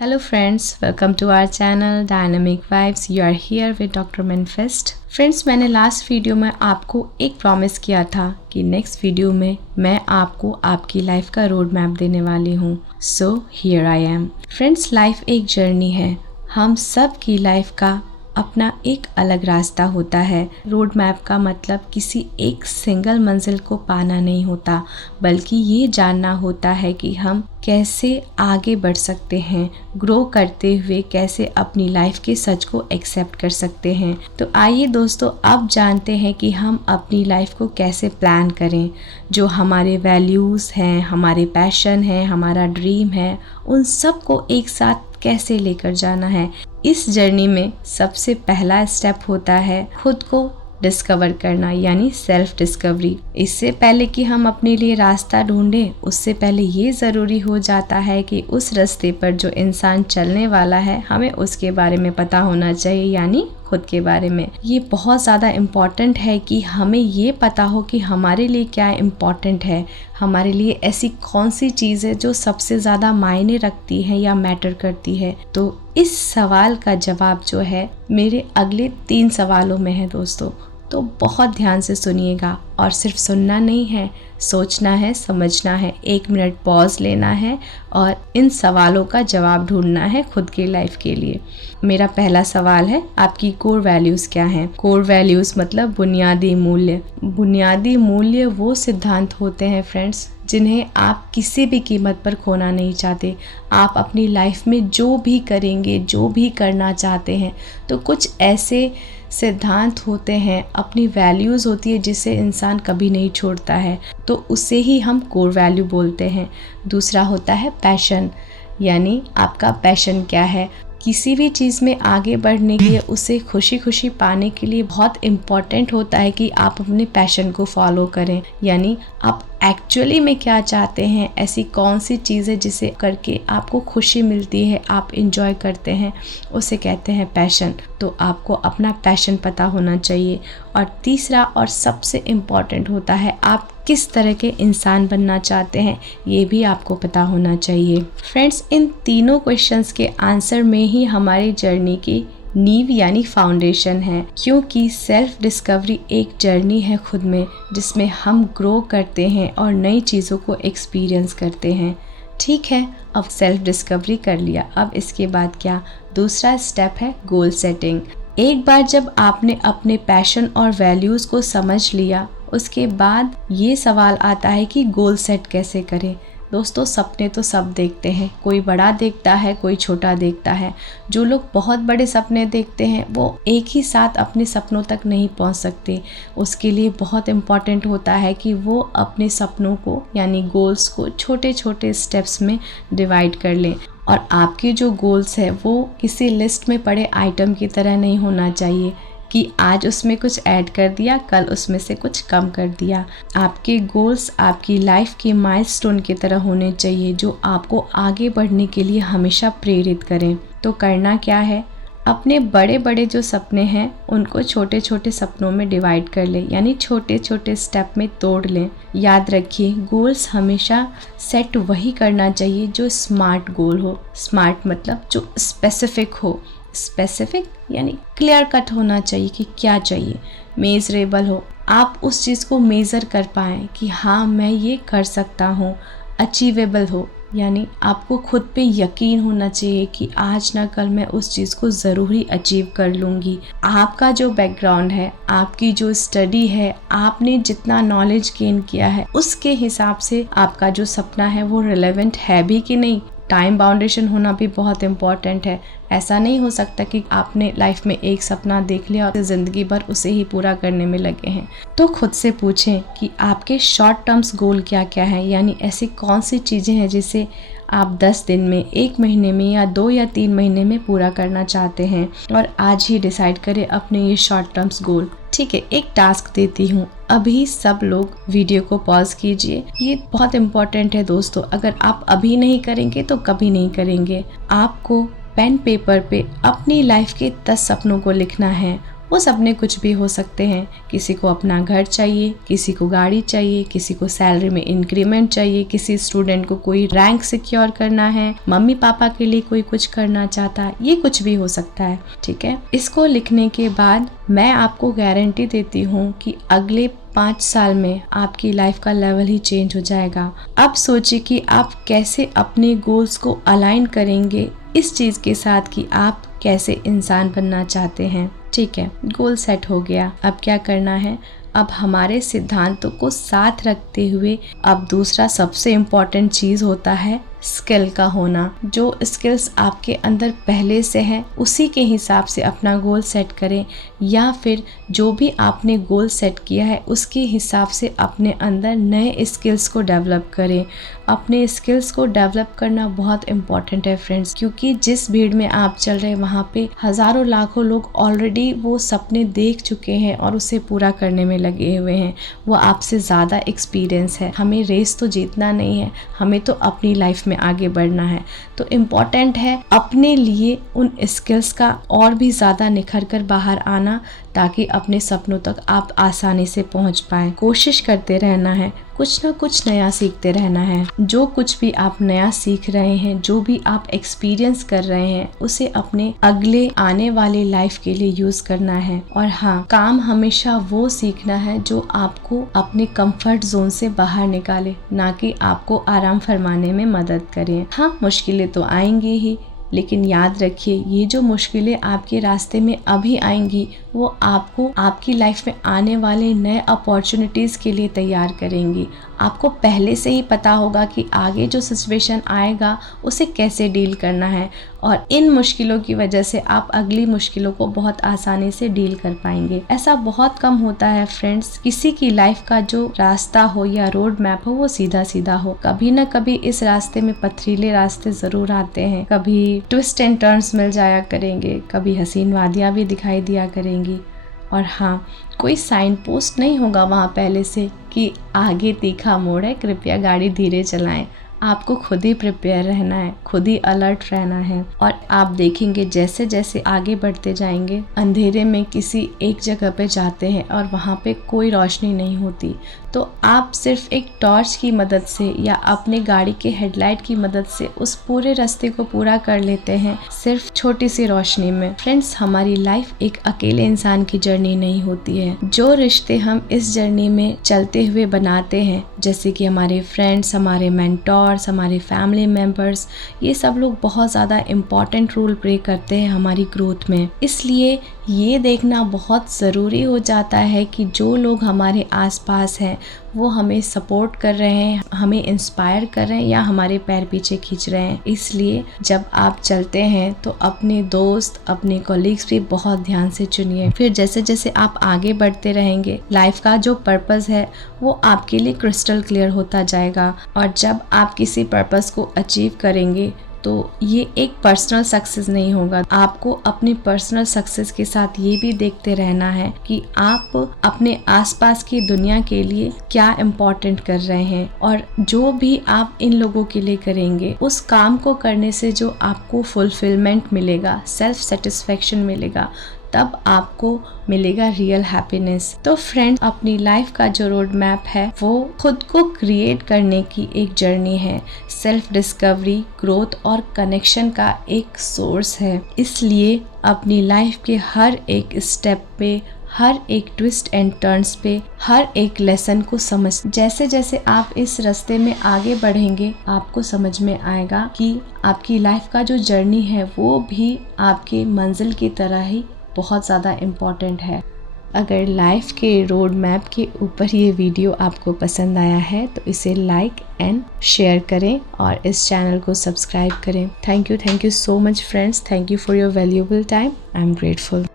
Hello friends, welcome to our channel Dynamic Vibes. You are here with Dr. Manifest. Friends, मैंने last video में आपको एक promise किया था कि नेक्स्ट वीडियो में मैं आपको आपकी लाइफ का रोड मैप देने वाली हूँ. So here I am. Friends, life एक जर्नी है. हम सब की लाइफ का अपना एक अलग रास्ता होता है. रोड मैप का मतलब किसी एक सिंगल मंजिल को पाना नहीं होता, बल्कि ये जानना होता है कि हम कैसे आगे बढ़ सकते हैं, ग्रो करते हुए कैसे अपनी लाइफ के सच को एक्सेप्ट कर सकते हैं. तो आइए दोस्तों, अब जानते हैं कि हम अपनी लाइफ को कैसे प्लान करें. जो हमारे वैल्यूज़ हैं, हमारे पैशन हैं, हमारा ड्रीम है, उन सब को एक साथ कैसे लेकर जाना है. इस जर्नी में सबसे पहला स्टेप होता है खुद को डिस्कवर करना, यानी सेल्फ डिस्कवरी. इससे पहले कि हम अपने लिए रास्ता ढूंढें, उससे पहले ये ज़रूरी हो जाता है कि उस रास्ते पर जो इंसान चलने वाला है, हमें उसके बारे में पता होना चाहिए, यानी खुद के बारे में. ये बहुत ज़्यादा इम्पॉर्टेंट है कि हमें ये पता हो कि हमारे लिए क्या इम्पॉर्टेंट है, हमारे लिए ऐसी कौन सी चीज़ है जो सबसे ज़्यादा मायने रखती है या मैटर करती है. तो इस सवाल का जवाब जो है मेरे अगले 3 सवालों में है दोस्तों. तो बहुत ध्यान से सुनिएगा, और सिर्फ सुनना नहीं है, सोचना है, समझना है, 1 मिनट पॉज लेना है और इन सवालों का जवाब ढूंढना है खुद की लाइफ के लिए. मेरा पहला सवाल है, आपकी कोर वैल्यूज़ क्या हैं. कोर वैल्यूज़ मतलब बुनियादी मूल्य. बुनियादी मूल्य वो सिद्धांत होते हैं फ्रेंड्स, जिन्हें आप किसी भी कीमत पर खोना नहीं चाहते. आप अपनी लाइफ में जो भी करेंगे, जो भी करना चाहते हैं, तो कुछ ऐसे सिद्धांत होते हैं, अपनी वैल्यूज़ होती है जिसे इंसान कभी नहीं छोड़ता है, तो उसे ही हम कोर वैल्यू बोलते हैं. दूसरा होता है पैशन, यानी आपका पैशन क्या है. किसी भी चीज़ में आगे बढ़ने के लिए, उसे खुशी खुशी पाने के लिए बहुत इम्पॉर्टेंट होता है कि आप अपने पैशन को फॉलो करें. यानी आप एक्चुअली में क्या चाहते हैं, ऐसी कौन सी चीज़ है जिसे करके आपको खुशी मिलती है, आप इंजॉय करते हैं, उसे कहते हैं पैशन. तो आपको अपना पैशन पता होना चाहिए. और तीसरा और सबसे इम्पॉर्टेंट होता है, आप किस तरह के इंसान बनना चाहते हैं, ये भी आपको पता होना चाहिए. फ्रेंड्स, इन तीनों क्वेश्चंस के आंसर में ही हमारी जर्नी की नींव यानी फाउंडेशन है. क्योंकि सेल्फ डिस्कवरी एक जर्नी है खुद में, जिसमें हम ग्रो करते हैं और नई चीज़ों को एक्सपीरियंस करते हैं. ठीक है, अब सेल्फ डिस्कवरी कर लिया, अब इसके बाद क्या. दूसरा स्टेप है गोल सेटिंग. एक बार जब आपने अपने पैशन और वैल्यूज़ को समझ लिया, उसके बाद ये सवाल आता है कि गोल सेट कैसे करें. दोस्तों, सपने तो सब देखते हैं, कोई बड़ा देखता है, कोई छोटा देखता है. जो लोग बहुत बड़े सपने देखते हैं, वो एक ही साथ अपने सपनों तक नहीं पहुंच सकते. उसके लिए बहुत इम्पॉर्टेंट होता है कि वो अपने सपनों को, यानी गोल्स को, छोटे छोटे स्टेप्स में डिवाइड कर लें. और आपके जो गोल्स है वो किसी लिस्ट में पड़े आइटम की तरह नहीं होना चाहिए कि आज उसमें कुछ ऐड कर दिया, कल उसमें से कुछ कम कर दिया. आपके गोल्स आपकी लाइफ के माइलस्टोन की तरह होने चाहिए, जो आपको आगे बढ़ने के लिए हमेशा प्रेरित करें. तो करना क्या है, अपने बड़े बड़े जो सपने हैं उनको छोटे छोटे सपनों में डिवाइड कर लें, यानी छोटे छोटे स्टेप में तोड़ लें. याद रखिए, गोल्स हमेशा सेट वही करना चाहिए जो स्मार्ट गोल हो. स्मार्ट मतलब जो स्पेसिफिक हो. स्पेसिफिक यानी क्लियर कट होना चाहिए कि क्या चाहिए. मेजरेबल हो, आप उस चीज़ को मेज़र कर पाएँ कि हाँ मैं ये कर सकता हूँ. अचीवेबल हो, यानी आपको खुद पे यकीन होना चाहिए कि आज ना कल मैं उस चीज़ को ज़रूर ही अचीव कर लूँगी. आपका जो बैकग्राउंड है, आपकी जो स्टडी है, आपने जितना नॉलेज गेन किया है, उसके हिसाब से आपका जो सपना है वो रिलेवेंट है भी कि नहीं. टाइम बाउंडेशन होना भी बहुत इम्पॉर्टेंट है. ऐसा नहीं हो सकता कि आपने लाइफ में एक सपना देख लिया और ज़िंदगी भर उसे ही पूरा करने में लगे हैं. तो खुद से पूछें कि आपके शॉर्ट टर्म्स गोल क्या क्या है, यानी ऐसी कौन सी चीज़ें हैं जिसे आप 10 दिन में, 1 महीने में या 2 या 3 महीने में पूरा करना चाहते हैं. और आज ही डिसाइड करें अपने ये शॉर्ट टर्म्स गोल. ठीक है, एक टास्क देती हूँ. अभी सब लोग वीडियो को पॉज कीजिए. ये बहुत इम्पॉर्टेंट है दोस्तों. अगर आप अभी नहीं करेंगे तो कभी नहीं करेंगे. आपको पेन पेपर पे अपनी लाइफ के 10 सपनों को लिखना है वो सपने कुछ भी हो सकते हैं। किसी को अपना घर चाहिए, किसी को गाड़ी चाहिए, किसी को सैलरी में इंक्रीमेंट चाहिए, किसी स्टूडेंट को कोई रैंक सिक्योर करना है, मम्मी पापा के लिए कोई कुछ करना चाहता है, ये कुछ भी हो सकता है। ठीक है, इसको लिखने के बाद मैं आपको गारंटी देती हूँ कि अगले 5 साल में आपकी लाइफ का लेवल ही चेंज हो जाएगा। अब सोचिए कि आप कैसे अपने गोल्स को अलाइन करेंगे इस चीज के साथ कि आप कैसे इंसान बनना चाहते हैं। ठीक है, गोल सेट हो गया। अब क्या करना है? अब हमारे सिद्धांतों को साथ रखते हुए अब दूसरा सबसे इम्पोर्टेंट चीज होता है स्किल का होना। जो स्किल्स आपके अंदर पहले से हैं उसी के हिसाब से अपना गोल सेट करें, या फिर जो भी आपने गोल सेट किया है उसके हिसाब से अपने अंदर नए स्किल्स को डेवलप करें। अपने स्किल्स को डेवलप करना बहुत इम्पॉर्टेंट है फ्रेंड्स, क्योंकि जिस भीड़ में आप चल रहे हैं वहाँ पे हज़ारों लाखों लोग ऑलरेडी वो सपने देख चुके हैं और उसे पूरा करने में लगे हुए हैं। वो आपसे ज़्यादा एक्सपीरियंस है। हमें रेस तो जीतना नहीं है, हमें तो अपनी लाइफ में आगे बढ़ना है। तो इम्पॉर्टेंट है अपने लिए उन स्किल्स का और भी ज़्यादा निखर कर बाहर आना, ताकि अपने सपनों तक आप आसानी से पहुंच पाएं। कोशिश करते रहना है, कुछ ना कुछ नया सीखते रहना है। जो कुछ भी आप नया सीख रहे हैं, जो भी आप एक्सपीरियंस कर रहे हैं, उसे अपने अगले आने वाले लाइफ के लिए यूज करना है। और हाँ, काम हमेशा वो सीखना है जो आपको अपने कंफर्ट जोन से बाहर निकाले, ना कि आपको आराम फरमाने में मदद करे। हाँ, मुश्किलें तो आएंगी ही, लेकिन याद रखिए ये जो मुश्किलें आपके रास्ते में अभी आएंगी वो आपको आपकी लाइफ में आने वाले नए अपॉर्चुनिटीज़ के लिए तैयार करेंगी। आपको पहले से ही पता होगा कि आगे जो सिचुएशन आएगा उसे कैसे डील करना है, और इन मुश्किलों की वजह से आप अगली मुश्किलों को बहुत आसानी से डील कर पाएंगे। ऐसा बहुत कम होता है फ्रेंड्स, किसी की लाइफ का जो रास्ता हो या रोड मैप हो वो सीधा सीधा हो। कभी न कभी इस रास्ते में पथरीले रास्ते जरूर आते हैं, कभी ट्विस्ट एंड टर्न्स मिल जाया करेंगे, कभी हसीन वादियाँ भी दिखाई दिया करेंगी। और हाँ, कोई साइन पोस्ट नहीं होगा वहाँ पहले से कि आगे तीखा मोड़ है, कृपया गाड़ी धीरे चलाएं। आपको खुद ही प्रिपेयर रहना है, खुद ही अलर्ट रहना है। और आप देखेंगे जैसे जैसे आगे बढ़ते जाएंगे, अंधेरे में किसी एक जगह पे जाते हैं और वहाँ पे कोई रोशनी नहीं होती, तो आप सिर्फ एक टॉर्च की मदद से या अपने गाड़ी के हेडलाइट की मदद से उस पूरे रास्ते को पूरा कर लेते हैं, सिर्फ छोटी सी रोशनी में। फ्रेंड्स, हमारी लाइफ एक अकेले इंसान की जर्नी नहीं होती है। जो रिश्ते हम इस जर्नी में चलते हुए बनाते हैं, जैसे कि हमारे फ्रेंड्स, हमारे मेंटोर्स, हमारे फैमिली मेंबर्स, ये सब लोग बहुत ज़्यादा इम्पॉर्टेंट रोल प्ले करते हैं हमारी ग्रोथ में। इसलिए ये देखना बहुत ज़रूरी हो जाता है कि जो लोग हमारे आसपास हैं वो हमें सपोर्ट कर रहे हैं, हमें इंस्पायर कर रहे हैं या हमारे पैर पीछे खींच रहे हैं। इसलिए जब आप चलते हैं तो अपने दोस्त, अपने कॉलीग्स भी बहुत ध्यान से चुनिए। फिर जैसे जैसे आप आगे बढ़ते रहेंगे, लाइफ का जो पर्पस है वो आपके लिए क्रिस्टल क्लियर होता जाएगा। और जब आप किसी पर्पस को अचीव करेंगे तो ये एक पर्सनल सक्सेस नहीं होगा। आपको अपनी पर्सनल सक्सेस के साथ ये भी देखते रहना है कि आप अपने आसपास की दुनिया के लिए क्या इम्पोर्टेंट कर रहे हैं, और जो भी आप इन लोगों के लिए करेंगे उस काम को करने से जो आपको फुलफिलमेंट मिलेगा, सेल्फ सेटिस्फेक्शन मिलेगा, तब आपको मिलेगा रियल हैप्पीनेस। तो फ्रेंड्स, अपनी लाइफ का जो रोड मैप है वो खुद को क्रिएट करने की एक जर्नी है, सेल्फ डिस्कवरी, ग्रोथ और कनेक्शन का एक सोर्स है। इसलिए अपनी लाइफ के हर एक स्टेप पे, हर एक ट्विस्ट एंड टर्न्स पे, हर एक लेसन को समझ, जैसे जैसे आप इस रास्ते में आगे बढ़ेंगे आपको समझ में आएगा कि आपकी लाइफ का जो जर्नी है वो भी आपके मंजिल की तरह ही बहुत ज़्यादा इम्पॉर्टेंट है। अगर लाइफ के रोड मैप के ऊपर ये वीडियो आपको पसंद आया है तो इसे लाइक एंड शेयर करें और इस चैनल को सब्सक्राइब करें। Thank you so much friends, thank you for your valuable time. I am grateful.